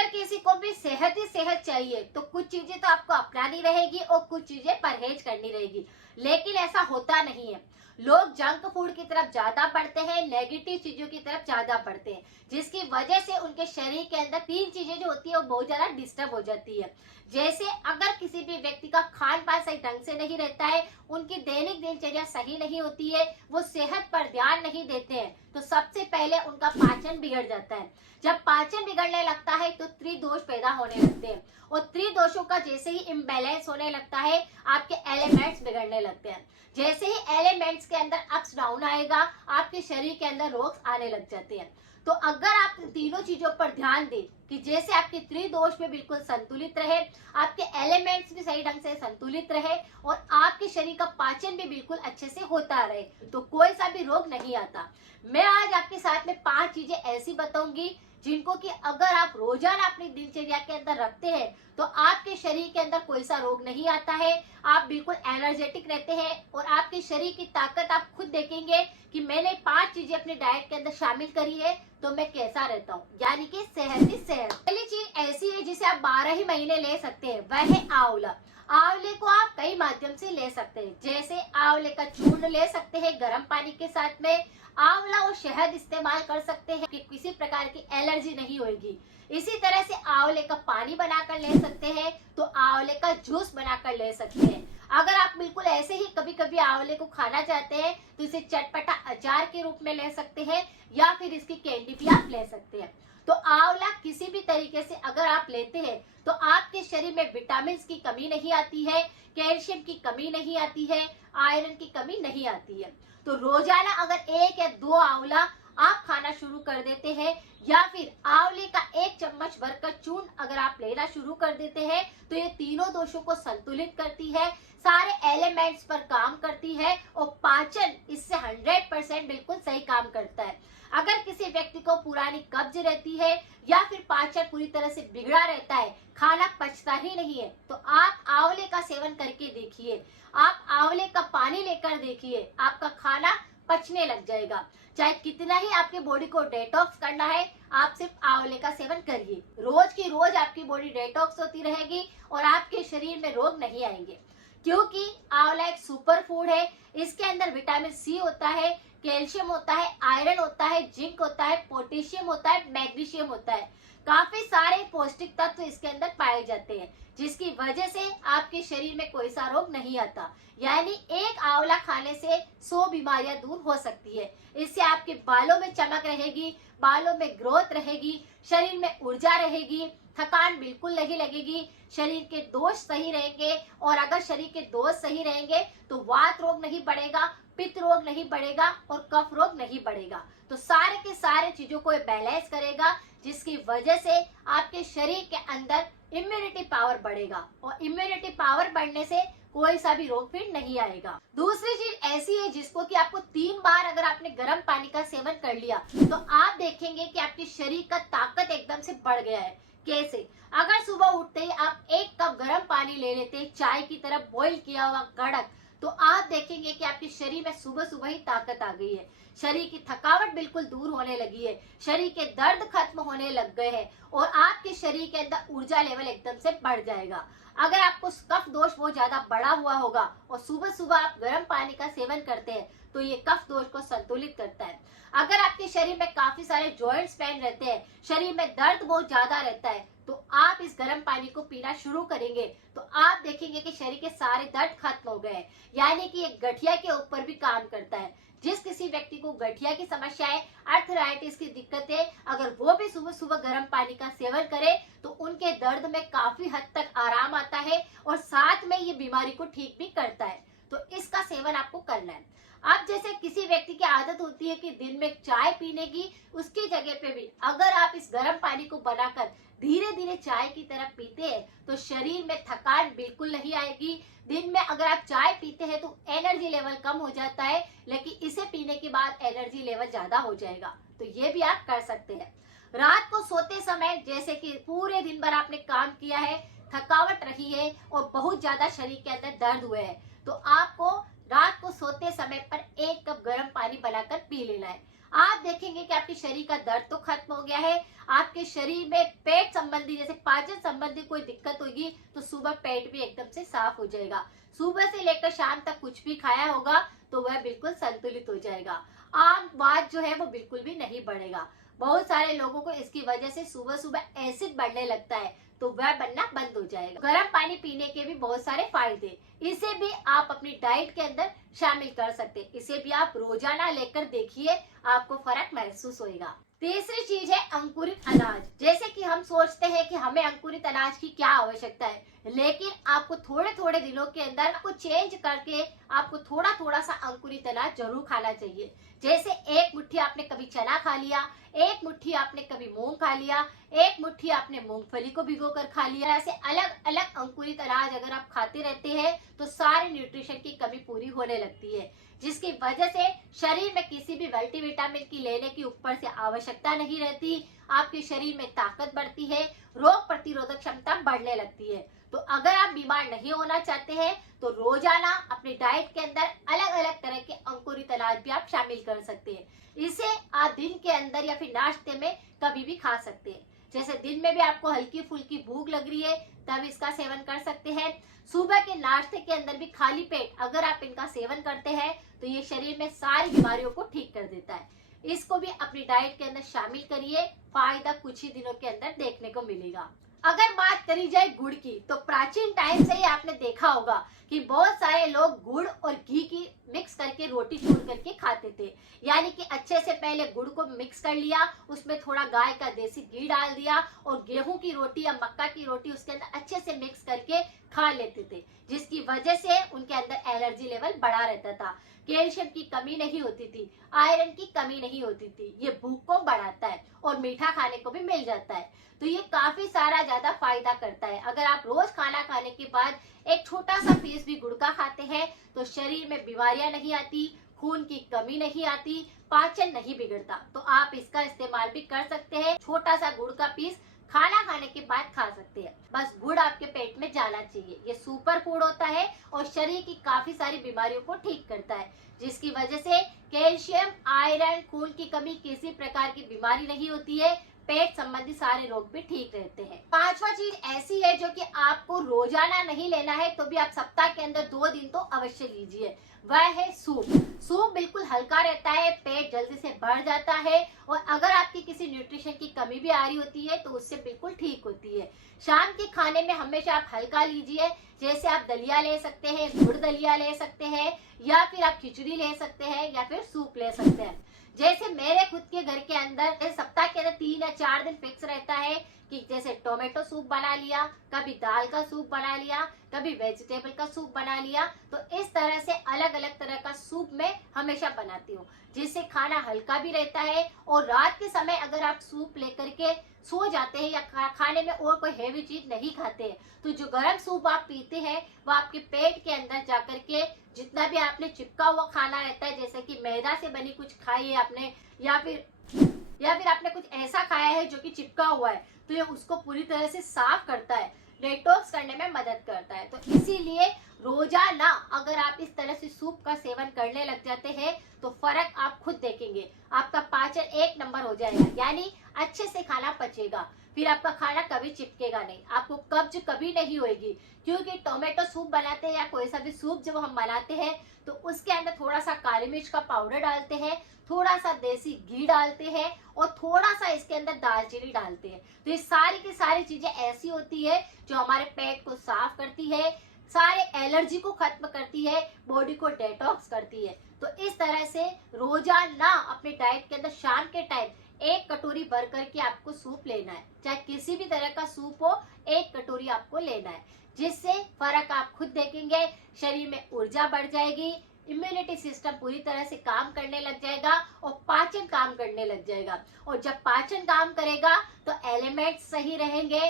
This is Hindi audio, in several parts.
अगर किसी को भी सेहत ही सेहत चाहिए तो कुछ चीजें तो आपको अपनानी रहेगी और कुछ चीजें परहेज करनी रहेगी, लेकिन ऐसा होता नहीं है। लोग जंक फूड की तरफ ज्यादा बढ़ते हैं, नेगेटिव चीजों की तरफ ज्यादा बढ़ते हैं, जिसकी वजह से उनके शरीर के अंदर तीन चीजें जो होती है वो बहुत ज्यादा डिस्टर्ब हो जाती है। जैसे अगर किसी भी व्यक्ति का खान पान सही ढंग से नहीं रहता है, उनकी दैनिक दिनचर्या सही नहीं होती है, वो सेहत पर ध्यान नहीं देते हैं, तो सबसे पहले उनका पाचन बिगड़ जाता है। जब पाचन बिगड़ने लगता है तो त्रिदोष पैदा होने लगते हैं, और त्रिदोषों का जैसे ही इम्बैलेंस होने लगता है, आपके एलिमेंट्स बिगड़ने लगते हैं। जैसे ही एलिमेंट्स के अंदर अप्स डाउन आएगा, आपके शरीर के अंदर रोग आने लग जाते हैं। तो अगर आप तीनों चीजों पर ध्यान दें कि जैसे आपके त्रिदोष में बिल्कुल संतुलित रहे, आपके एलिमेंट्स भी सही ढंग से संतुलित रहे, और आपके शरीर का पाचन भी बिल्कुल अच्छे से होता रहे, तो कोई सा भी रोग नहीं आता। मैं आज आपके साथ में 5 चीजें ऐसी बताऊंगी जिनको कि अगर आप रोजाना अपनी दिनचर्या के अंदर रखते हैं तो आपके शरीर के अंदर कोई सा रोग नहीं आता है, आप बिल्कुल एनर्जेटिक रहते हैं, और आपके शरीर की ताकत आप खुद देखेंगे कि मैंने 5 चीजें अपने डाइट के अंदर शामिल करी है तो मैं कैसा रहता हूँ, यानी कि सेहत ही सेहत। पहली चीज ऐसी है जिसे आप 12 ही महीने ले सकते हैं, वह है आंवला। आंवले को आप कई माध्यम से ले सकते हैं, जैसे आंवले का चूर्ण ले सकते हैं गर्म पानी के साथ में, आंवला और शहद इस्तेमाल कर सकते हैं कि किसी प्रकार की एलर्जी नहीं होगी। इसी तरह से आंवले का पानी बनाकर ले सकते हैं, तो आंवले का जूस बनाकर ले सकते हैं। अगर आप बिल्कुल ऐसे ही कभी कभी आंवले को खाना चाहते हैं तो इसे चटपटा अचार के रूप में ले सकते हैं, या फिर इसकी कैंडी भी आप ले सकते हैं। तो आंवला किसी भी तरीके से अगर आप लेते हैं तो आपके शरीर में विटामिन की कमी नहीं आती है, कैल्शियम की कमी नहीं आती है, आयरन की कमी नहीं आती है। तो रोजाना अगर 1 या 2 आंवला आप खाना शुरू कर देते हैं, या फिर आंवले का 1 चम्मच भरकर चूर्ण अगर आप लेना शुरू कर देते हैं, तो ये तीनों दोषों को संतुलित करती है, सारे एलिमेंट्स पर काम करती है, और पाचन इससे 100% बिल्कुल सही काम करता है। अगर किसी व्यक्ति को पुरानी कब्ज रहती है, या फिर पाचन पूरी तरह से बिगड़ा रहता है, खाना पचता ही नहीं है, तो आप आंवले का सेवन करके देखिए, आप आंवले का पानी लेकर देखिए, आपका खाना पचने लग जाएगा। चाहे कितना ही आपके बॉडी को डेटॉक्स करना है, आप सिर्फ आंवले का सेवन करिए, रोज की रोज आपकी बॉडी डेटॉक्स होती रहेगी और आपके शरीर में रोग नहीं आएंगे। क्योंकि आंवला एक सुपर फूड है, इसके अंदर विटामिन सी होता है, कैल्शियम होता है, आयरन होता है, जिंक होता है, पोटेशियम होता है, मैग्नीशियम होता है, काफी सारे पौष्टिक तत्व इसके अंदर पाए जाते हैं, जिसकी वजह से आपके शरीर में कोई सा रोग नहीं आता। यानी एक आंवला खाने से 100 बीमारियां दूर हो सकती है। इससे आपके बालों में चमक रहेगी, बालों में ग्रोथ रहेगी, शरीर में ऊर्जा रहेगी, थकान बिल्कुल नहीं लगेगी, शरीर के दोष सही रहेंगे, और अगर शरीर के दोष सही रहेंगे तो वात रोग नहीं बढ़ेगा, पित्त रोग नहीं बढ़ेगा, और कफ रोग नहीं बढ़ेगा। तो सारे के सारे चीजों को बैलेंस करेगा, जिसकी वजह से आपके शरीर के अंदर इम्यूनिटी पावर बढ़ेगा, और इम्यूनिटी पावर बढ़ने से कोई सा भी रोग फिर नहीं आएगा। दूसरी चीज ऐसी है जिसको कि आपको 3 बार अगर आपने गर्म पानी का सेवन कर लिया तो आप देखेंगे कि आपके शरीर का ताकत एकदम से बढ़ गया है। कैसे? अगर सुबह उठते ही आप 1 कप गर्म पानी ले लेते, चाय की तरह बॉईल किया हुआ कड़क, तो आप देखेंगे कि आपके शरीर में सुबह सुबह ही ताकत आ गई है, शरीर की थकावट बिल्कुल दूर होने लगी है, शरीर के दर्द खत्म होने लग गए हैं, और आपके शरीर के अंदर ऊर्जा लेवल एकदम से बढ़ जाएगा। अगर आपको कफ दोष बहुत ज्यादा बढ़ा हुआ होगा और सुबह सुबह आप गर्म पानी का सेवन करते हैं, तो ये कफ दोष को संतुलित करता है। अगर आपके शरीर में काफी सारे जॉइंट्स पेन रहते हैं, शरीर में दर्द बहुत ज्यादा रहता है, तो आप इस गर्म पानी को पीना शुरू करेंगे तो आप देखेंगे कि शरीर के सारे दर्द खत्म हो गए। यानी कि ये गठिया के ऊपर भी काम करता है। जिस किसी व्यक्ति को गठिया की समस्या है, आर्थराइटिस की दिक्कत है, अगर वो भी सुबह सुबह गर्म पानी का सेवन करे तो उनके दर्द में काफी हद तक आराम आता है, और साथ में ये बीमारी को ठीक भी करता है। तो इसका सेवन आपको करना है। अब जैसे किसी व्यक्ति की आदत होती है कि दिन में चाय पीने की, उसकी जगह पे भी अगर आप इस गर्म पानी को बनाकर धीरे धीरे चाय की तरह पीते हैं तो शरीर में थकान बिल्कुल नहीं आएगी। दिन में अगर आप चाय पीते हैं तो एनर्जी लेवल कम हो जाता है, लेकिन इसे पीने के बाद एनर्जी लेवल ज्यादा हो जाएगा। तो ये भी आप कर सकते हैं। रात को सोते समय, जैसे कि पूरे दिन भर आपने काम किया है, थकावट रही है और बहुत ज्यादा शरीर के अंदर दर्द हुए हैं, तो आपको रात को सोते समय पर 1 कप गर्म पानी बनाकर पी लेना है। आप देखेंगे कि आपके शरीर का दर्द तो खत्म हो गया है। आपके शरीर में पेट संबंधी जैसे पाचन संबंधी कोई दिक्कत होगी तो सुबह पेट भी एकदम से साफ हो जाएगा। सुबह से लेकर शाम तक कुछ भी खाया होगा तो वह बिल्कुल संतुलित हो जाएगा। आम बात जो है वो बिल्कुल भी नहीं बढ़ेगा। बहुत सारे लोगों को इसकी वजह से सुबह सुबह एसिड बढ़ने लगता है तो वह बनना बंद हो जाएगा। गर्म पानी पीने के भी बहुत सारे फायदे, इसे भी आप अपनी डाइट के अंदर शामिल कर सकते हैं। इसे भी आप रोजाना लेकर देखिए, आपको फर्क महसूस होगा। तीसरी चीज है अंकुरित अनाज। जैसे कि हम सोचते हैं कि हमें अंकुरित अनाज की क्या आवश्यकता है, लेकिन आपको थोड़े थोड़े दिनों के अंदर आपको चेंज करके आपको थोड़ा थोड़ा सा अंकुरित अनाज जरूर खाना चाहिए। जैसे एक मुट्ठी आपने कभी चना खा लिया, एक मुट्ठी आपने कभी मूंग खा लिया, एक मुट्ठी आपने मूंगफली को भिगोकर खा लिया। ऐसे अलग अलग अंकुरित अनाज अगर आप खाते रहते हैं तो सारे न्यूट्रिशन की कमी पूरी होने लगती है, जिसकी वजह से शरीर में किसी भी मल्टीविटामिन की लेने की ऊपर से आवश्यकता नहीं रहती। आपके शरीर में ताकत बढ़ती है, रोग प्रतिरोधक क्षमता बढ़ने लगती है। तो अगर आप बीमार नहीं होना चाहते हैं तो रोजाना अपनी डाइट के अंदर अलग अलग तरह के अंकुरित अनाज भी आप शामिल कर सकते हैं। इसे आप दिन के अंदर या फिर नाश्ते में कभी भी खा सकते हैं। जैसे दिन में भी आपको हल्की फुल्की भूख लग रही है तब इसका सेवन कर सकते हैं। सुबह के नाश्ते के अंदर भी खाली पेट अगर आप इनका सेवन करते हैं तो ये शरीर में सारी बीमारियों को ठीक कर देता है। इसको भी अपनी डाइट के अंदर शामिल करिए, फायदा कुछ ही दिनों के अंदर देखने को मिलेगा। अगर बात करी जाए गुड़ की तो प्राचीन टाइम से ही आपने देखा होगा कि बहुत सारे लोग गुड़ और घी की मिक्स करके रोटी चूर करके खाते थे। यानी कि अच्छे से पहले गुड़ को मिक्स कर लिया, उसमें थोड़ा गाय का देसी घी डाल दिया और गेहूं की रोटी या मक्का की रोटी उसके अंदर अच्छे से मिक्स करके खा लेते थे, जिसकी वजह से उनके अंदर एनर्जी लेवल बढ़ा रहता था, कैल्शियम की कमी नहीं होती थी, आयरन की कमी नहीं होती थी। ये भूख को बढ़ाता है और मीठा खाने को भी मिल जाता है, तो ये काफी सारा ज्यादा फायदा करता है। अगर आप रोज खाना खाने के बाद एक छोटा सा पीस भी गुड़ का खाते हैं तो शरीर में बीमारियां नहीं आती, खून की कमी नहीं आती, पाचन नहीं बिगड़ता। तो आप इसका इस्तेमाल भी कर सकते हैं। छोटा सा गुड़ का पीस खाना खाने के बाद खा सकते हैं। बस गुड़ आपके पेट में जाना चाहिए। ये सुपर फूड होता है और शरीर की काफी सारी बीमारियों को ठीक करता है, जिसकी वजह से कैल्शियम, आयरन, खून की कमी, किसी प्रकार की बीमारी नहीं होती है। पेट संबंधी सारे रोग भी ठीक रहते हैं। पांचवा चीज ऐसी है जो कि आपको रोजाना नहीं लेना है तो भी आप सप्ताह के अंदर 2 दिन तो अवश्य लीजिए, वह है सूप। सूप बिल्कुल हल्का रहता है, पेट जल्दी से भर जाता है और अगर आपकी किसी न्यूट्रिशन की कमी भी आ रही होती है तो उससे बिल्कुल ठीक होती है। शाम के खाने में हमेशा आप हल्का लीजिए, जैसे आप दलिया ले सकते हैं, गुड़ दलिया ले सकते हैं, या फिर आप खिचड़ी ले सकते हैं, या फिर सूप ले सकते हैं। जैसे मेरे खुद के घर के अंदर सप्ताह के अंदर 3 या 4 दिन फिक्स रहता है कि जैसे टोमेटो सूप बना लिया, कभी दाल का सूप बना लिया, कभी वेजिटेबल का सूप बना लिया। तो इस तरह से अलग अलग तरह का सूप मैं हमेशा बनाती हूँ, जिससे खाना हल्का भी रहता है। और रात के समय अगर आप सूप लेकर के सो जाते हैं या खाने में और कोई हैवी चीज नहीं खाते हैं तो जो गर्म सूप आप पीते हैं वो आपके पेट के अंदर जाकर के जितना भी आपने चिपका हुआ खाना रहता है, जैसे कि मैदा से बनी कुछ खाई है आपने या फिर आपने कुछ ऐसा खाया है जो कि चिपका हुआ है, तो ये उसको पूरी तरह से साफ करता है, डिटॉक्स करने में मदद करता है। तो इसीलिए रोजाना अगर आप इस तरह से सूप का सेवन करने लग जाते हैं तो फर्क आप खुद देखेंगे। आपका पाचन 1 नंबर हो जाएगा, यानी अच्छे से खाना पचेगा, फिर आपका खाना कभी चिपकेगा नहीं, आपको कब्ज कभी नहीं होगी। क्योंकि टोमेटो सूप बनाते हैं या कोई सा भी सूप जब हम बनाते हैं तो उसके अंदर थोड़ा सा काली मिर्च का पाउडर डालते हैं, थोड़ा सा देसी घी डालते हैं और थोड़ा सा इसके अंदर दालचीनी डालते हैं। तो ये सारी की सारी चीजें ऐसी होती है जो हमारे पेट को साफ करती है, सारे एलर्जी को खत्म करती है, बॉडी को डिटॉक्स करती है। तो इस तरह से रोजाना अपने डाइट के अंदर शाम के टाइम 1 कटोरी भर करके आपको सूप लेना है, चाहे किसी भी तरह का सूप हो, 1 कटोरी आपको लेना है, जिससे फर्क आप खुद देखेंगे। शरीर में ऊर्जा बढ़ जाएगी, इम्यूनिटी सिस्टम पूरी तरह से काम करने लग जाएगा और पाचन काम करने लग जाएगा। और जब पाचन काम करेगा तो एलिमेंट्स सही रहेंगे,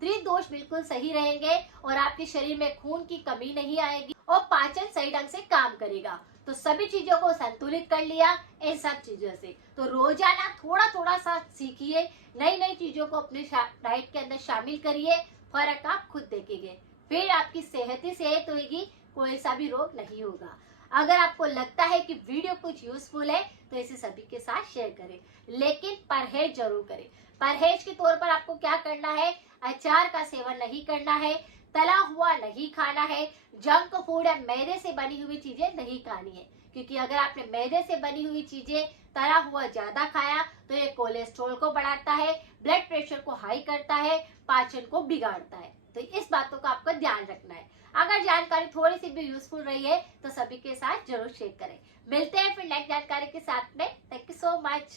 त्रिदोष बिल्कुल सही रहेंगे और आपके शरीर में खून की कमी नहीं आएगी और पाचन सही ढंग से काम करेगा। तो सभी चीजों को संतुलित कर लिया इन सब चीजों से। तो रोजाना थोड़ा थोड़ा सा सीखिए, नई नई चीजों को अपने डाइट के अंदर शामिल करिए, फर्क आप खुद देखेंगे। फिर आपकी सेहत ही सेहत होगी, कोई सा भी रोग नहीं होगा। अगर आपको लगता है कि वीडियो कुछ यूजफुल है तो इसे सभी के साथ शेयर करें, लेकिन परहेज जरूर करें। परहेज के तौर पर आपको क्या करना है, अचार का सेवन नहीं करना है, तला हुआ नहीं खाना है, जंक फूड या मैदे से बनी हुई चीजें नहीं खानी है, क्योंकि अगर आपने मैदे से बनी हुई चीजें तला हुआ ज्यादा खाया तो ये कोलेस्ट्रॉल को बढ़ाता है, ब्लड प्रेशर को हाई करता है, पाचन को बिगाड़ता है। तो इस बातों का आपको ध्यान रखना है। अगर जानकारी थोड़ी सी भी यूजफुल रही है तो सभी के साथ जरूर शेयर करें। मिलते हैं फिर नेक्स्ट जानकारी के साथ में। Thank you so much.